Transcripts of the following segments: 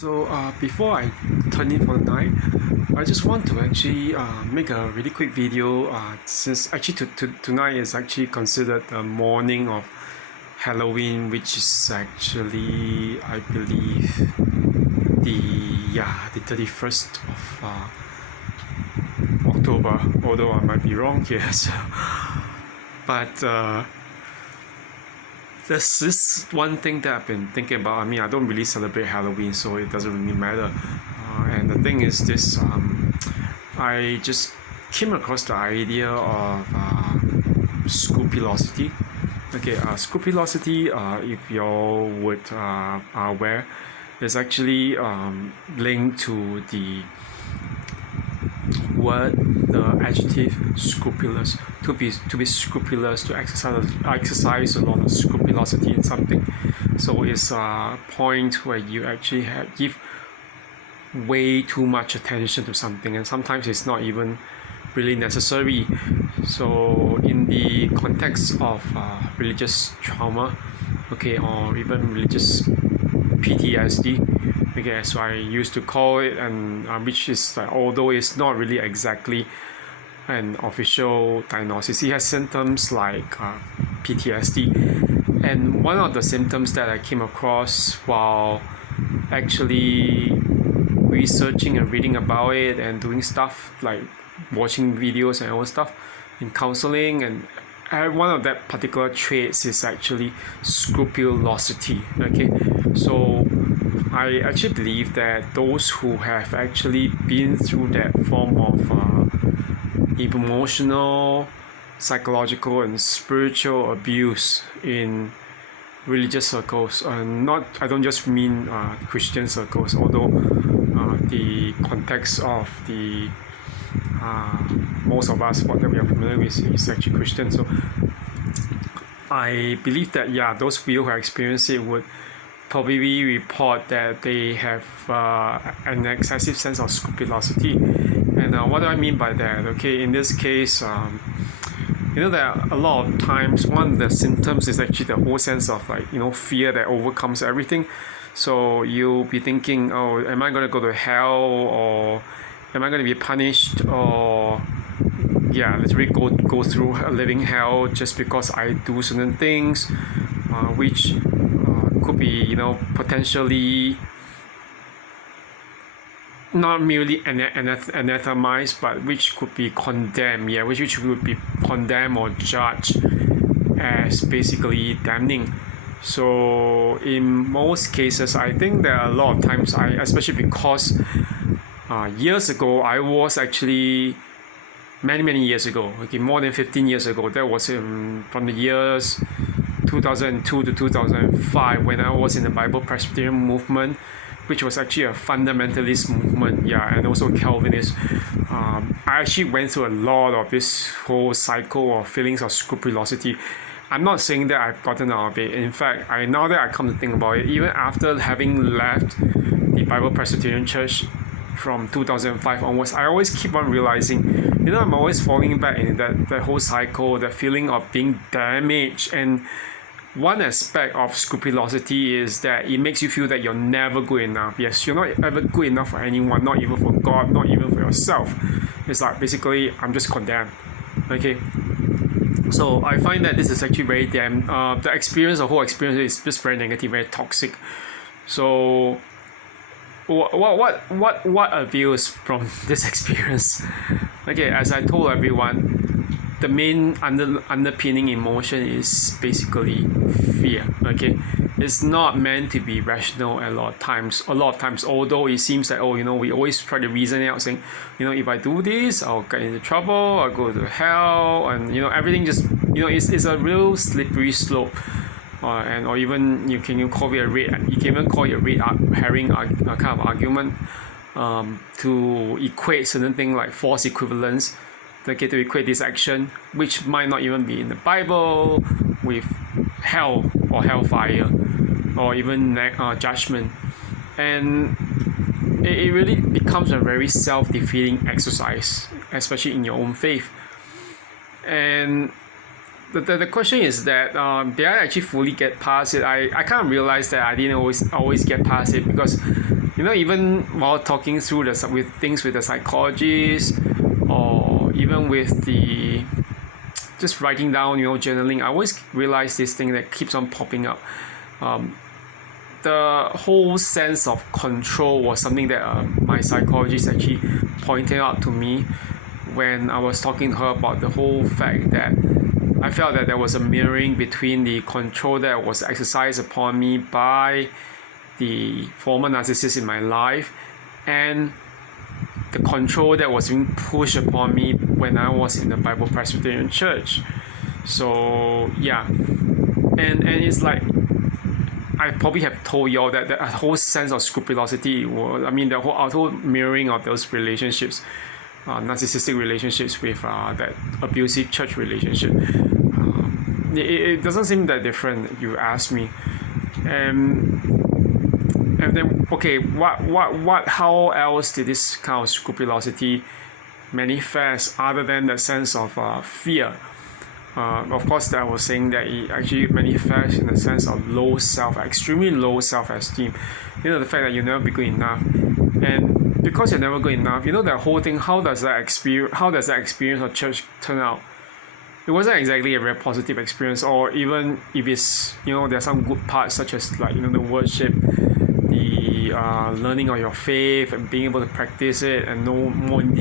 So before I turn in for the night, I just want to actually make a really quick video since actually tonight is actually considered the morning of Halloween, which is actually I believe the 31st of October, although I might be wrong here. So, but there's this one thing that I've been thinking about. I mean, I don't really celebrate Halloween, so it doesn't really matter. And the thing is this, I just came across the idea of scrupulosity. Okay, scrupulosity, if you all would are aware, is actually linked to the word, the adjective scrupulous. To be scrupulous, to exercise a lot of scrupulosity in something. So it's a point where you actually give way too much attention to something, and sometimes it's not even really necessary. So in the context of religious trauma, okay, or even religious PTSD, okay, as I used to call it, and which is although it's not really exactly an official diagnosis, it has symptoms like PTSD. And one of the symptoms that I came across while actually researching and reading about it and doing stuff like watching videos and all stuff in counseling, and one of that particular traits is actually scrupulosity. Okay, so I actually believe that those who have actually been through that form of emotional, psychological, and spiritual abuse in religious circles, I don't just mean Christian circles, although the context of the most of us, what we are familiar with, is actually Christian. So I believe that those people who experience it would probably report that they have an excessive sense of scrupulosity. And what do I mean by that? Okay, in this case, there are a lot of times one of the symptoms is actually the whole sense of fear that overcomes everything. So you'll be thinking, oh, am I going to go to hell, or am I going to be punished, or literally go through a living hell just because I do certain things, which could be potentially not merely anathemized, but which could be condemned, which would be condemned or judged as basically damning. So in most cases, I think there are a lot of times, especially because years ago, I was actually many years ago, okay, more than 15 years ago, that was from the years 2002 to 2005, when I was in the Bible Presbyterian movement, which was actually a fundamentalist movement, and also Calvinist. I actually went through a lot of this whole cycle of feelings of scrupulosity. I'm not saying that I've gotten out of it. In fact, now that I come to think about it, even after having left the Bible Presbyterian Church from 2005 onwards, I always keep on realizing, I'm always falling back in that whole cycle, that feeling of being damaged. And one aspect of scrupulosity is that it makes you feel that you're never good enough. Yes, you're not ever good enough for anyone, not even for God, not even for yourself. It's like basically, I'm just condemned. Okay. So I find that this is actually very the whole experience is just very negative, very toxic. So what avails from this experience? Okay, as I told everyone, the main underpinning emotion is basically fear. Okay, it's not meant to be rational a lot of times, although it seems that we always try to reason it out, saying if I do this, I'll get into trouble, I'll go to hell, and everything just it's a real slippery slope. Or even you can even call it a red herring kind of argument, to equate certain things like false equivalence, to equate this action, which might not even be in the Bible, with hell or hellfire, or even judgment. And it really becomes a very self-defeating exercise, especially in your own faith. And the question is that did I actually fully get past it? I kind of realized that I didn't always get past it, because even while talking through with things with the psychologist, or even with the just writing down, journaling, I always realize this thing that keeps on popping up. The whole sense of control was something that my psychologist actually pointed out to me when I was talking to her about the whole fact that I felt that there was a mirroring between the control that was exercised upon me by the former narcissist in my life and the control that was being pushed upon me when I was in the Bible Presbyterian Church. So yeah, and it's like I probably have told y'all that the whole sense of scrupulosity was, the whole mirroring of those relationships, narcissistic relationships with that abusive church relationship. It doesn't seem that different, if you ask me. And then, okay, how else did this kind of scrupulosity manifest other than the sense of fear? Of course, I was saying that it actually manifests in the sense of extremely low self-esteem. The fact that you'll never be good enough. And because you're never good enough, the whole thing, how does that experience of church turn out? It wasn't exactly a very positive experience, or even if it's, there's some good parts such as like, the worship, the learning of your faith and being able to practice it and know more in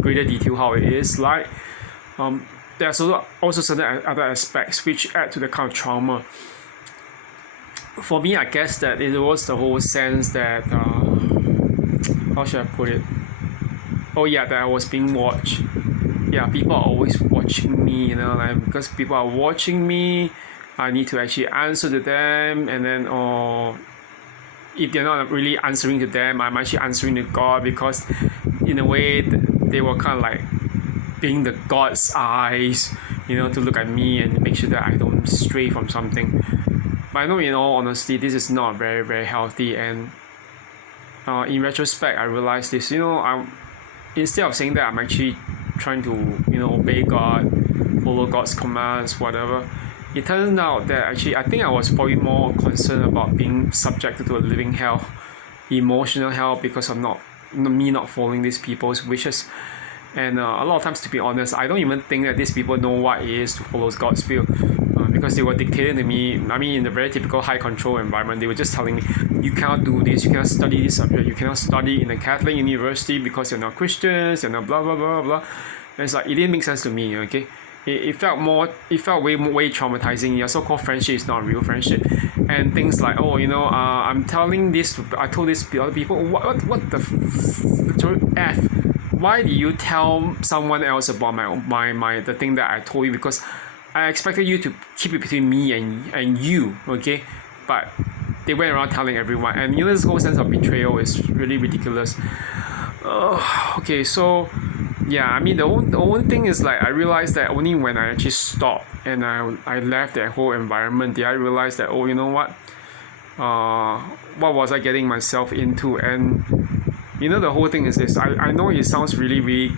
greater detail how it is like. There's also certain other aspects which add to the kind of trauma. For me, I guess that it was the whole sense that, how should I put it? Oh yeah, that I was being watched. Yeah, people are always watching me, like, because people are watching me, I need to actually answer to them, and then, if they're not really answering to them, I'm actually answering to God, because in a way, they were kind of like being the God's eyes, to look at me and make sure that I don't stray from something. But I know, in all honesty, this is not very, very healthy, and in retrospect, I realized this, instead of saying that I'm actually trying to, obey God, follow God's commands, whatever, it turns out that actually I think I was probably more concerned about being subjected to a living hell, emotional hell, because of me not following these people's wishes. And a lot of times, to be honest, I don't even think that these people know what it is to follow God's will, because they were dictating to me. In a very typical high control environment, they were just telling me, you cannot do this, you cannot study this subject, you cannot study in a Catholic university because you're not Christians, you're not blah blah blah blah. And it's like, it didn't make sense to me. Okay, it felt way traumatizing. Your so-called friendship is not real friendship, and things like, I'm telling this, I told this to other people. What the f? Why did you tell someone else about the thing that I told you? Because I expected you to keep it between me and you, okay? But they went around telling everyone, and this whole sense of betrayal is really ridiculous. Okay, so yeah, the only thing is, like, I realized that only when I actually stopped and I left that whole environment did I realize that, what was I getting myself into? And the whole thing is this. I know it sounds really, really.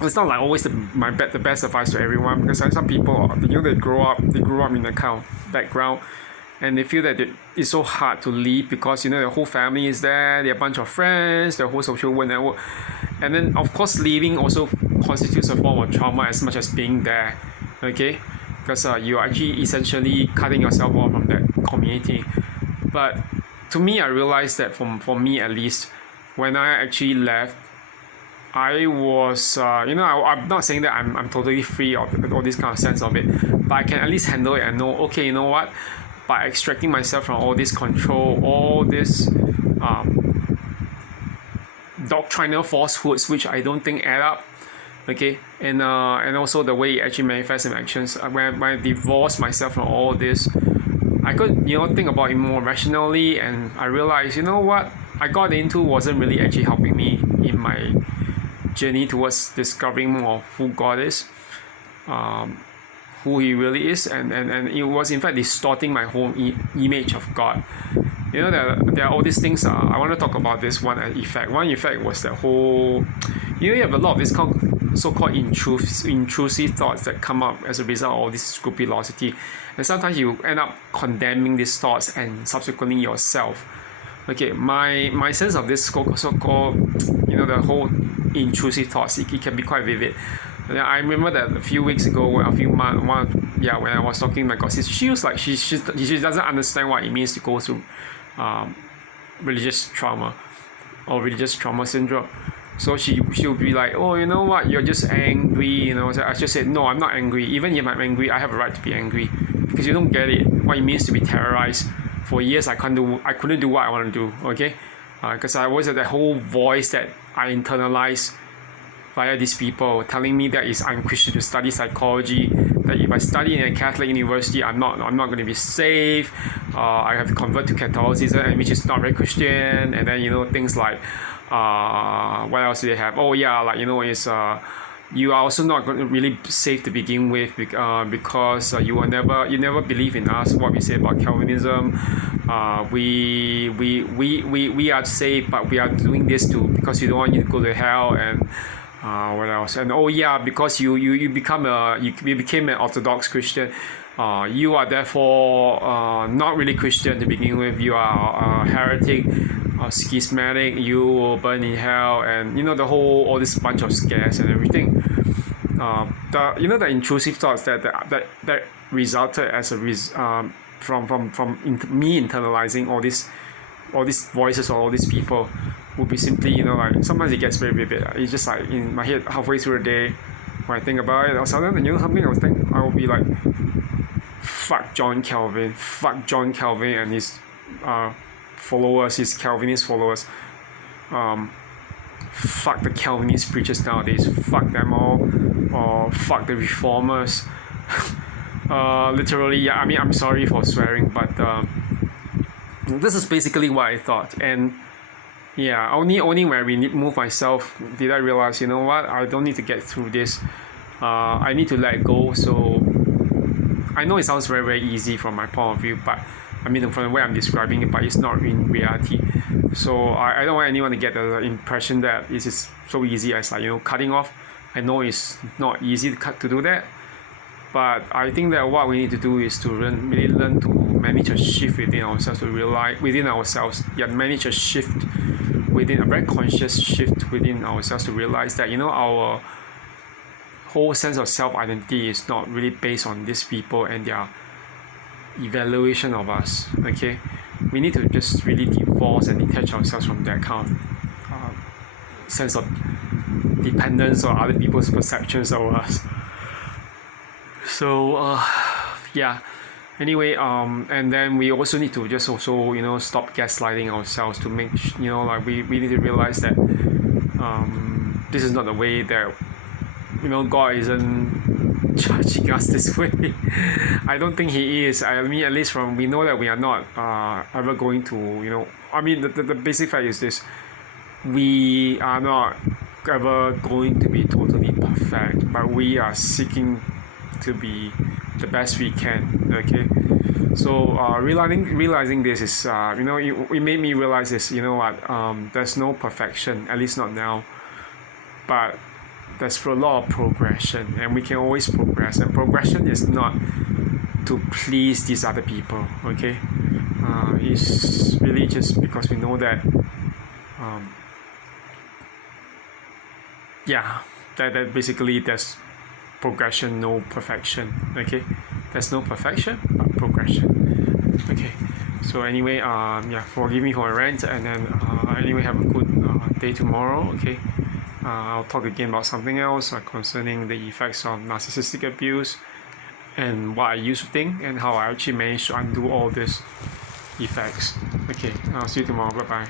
It's not like always the best advice to everyone, because some people, they grew up in a kind of background, and they feel that it's so hard to leave because their whole family is there, they're a bunch of friends, their whole social network, and then of course leaving also constitutes a form of trauma as much as being there, okay? Because you're actually essentially cutting yourself off from that community. But to me, I realized that for me at least, when I actually left, I was, I'm not saying that I'm totally free of all this kind of sense of it, but I can at least handle it and know, okay, you know what, by extracting myself from all this control, all this doctrinal falsehoods, which I don't think add up, okay, and also the way it actually manifests in actions. When I divorced myself from all this, I could, think about it more rationally, and I realized, what I got into wasn't really actually helping me in my journey towards discovering more of who God is, who He really is, and it was in fact distorting my whole image of God. There are all these things. I want to talk about this one effect. One effect was that whole, you have a lot of this kind of so-called intrusive thoughts that come up as a result of this scrupulosity, and sometimes you end up condemning these thoughts and subsequently yourself. Okay, my sense of this so-called, the whole intrusive thoughts, it can be quite vivid. I remember that a few weeks ago, when I was talking to my godsis, she was like, she doesn't understand what it means to go through religious trauma or religious trauma syndrome. So she'll be like, oh, you know what, you're just angry, So I just said, no, I'm not angry. Even if I'm angry, I have a right to be angry, because you don't get it, what it means to be terrorized. For years, I couldn't do what I want to do, okay? Because I always had that whole voice that I internalized via these people telling me that it's unchristian to study psychology, that if I study in a Catholic university, I'm not going to be safe. I have to convert to Catholicism, and which is not very Christian. And then things like what else do they have? Oh yeah, it's you are also not really safe to begin with, because you never believe in us, what we say about Calvinism. We are safe, but we are doing this because you don't want you to go to hell. And what else? And oh yeah, because you became an Orthodox Christian, you are therefore not really Christian to begin with. You are a heretic, schismatic. You will burn in hell, and all this bunch of scares and everything. The intrusive thoughts that resulted as from me internalizing all these voices or all these people would be simply, sometimes it gets very vivid. It's just like in my head halfway through the day when I think about it, or something, something I will be like, fuck John Calvin and his followers, his Calvinist followers. Fuck the Calvinist preachers nowadays, fuck them all, or fuck the reformers. Literally, yeah, I mean, I'm sorry for swearing, but this is basically what I thought. And yeah, only when I removed myself did I realize, what, I don't need to get through this. I need to let go. So I know it sounds very, very easy from my point of view, but I mean, from the way I'm describing it, but it's not in reality. So I don't want anyone to get the impression that it is so easy as cutting off. I know it's not easy to do that, but I think that what we need to do is to really learn to manage a shift within ourselves, to realize within ourselves, manage a shift within, a very conscious shift within ourselves, to realize that our whole sense of self-identity is not really based on these people and their evaluation of us. Okay, we need to just really divorce and detach ourselves from that kind of sense of dependence or other people's perceptions of us. So yeah, anyway, and then we also need to just also stop gaslighting ourselves, to make we need to realize that this is not the way that God isn't judging us this way. I don't think He is. I mean, at least we know that we are not ever going to I mean, the basic fact is this: we are not ever going to be totally perfect, but we are seeking to be the best we can. Okay, so realizing this is it made me realize this. There's no perfection, at least not now, but there's a lot of progression, and we can always progress. And progression is not to please these other people. Okay, it's really just because we know that that basically there's progression, no perfection. Okay, there's no perfection but progression. Okay, so anyway, forgive me for my rant, and then anyway, have a good day tomorrow. Okay, I'll talk again about something else concerning the effects of narcissistic abuse, and what I used to think, and how I actually managed to undo all these effects. Okay, I'll see you tomorrow. Bye bye.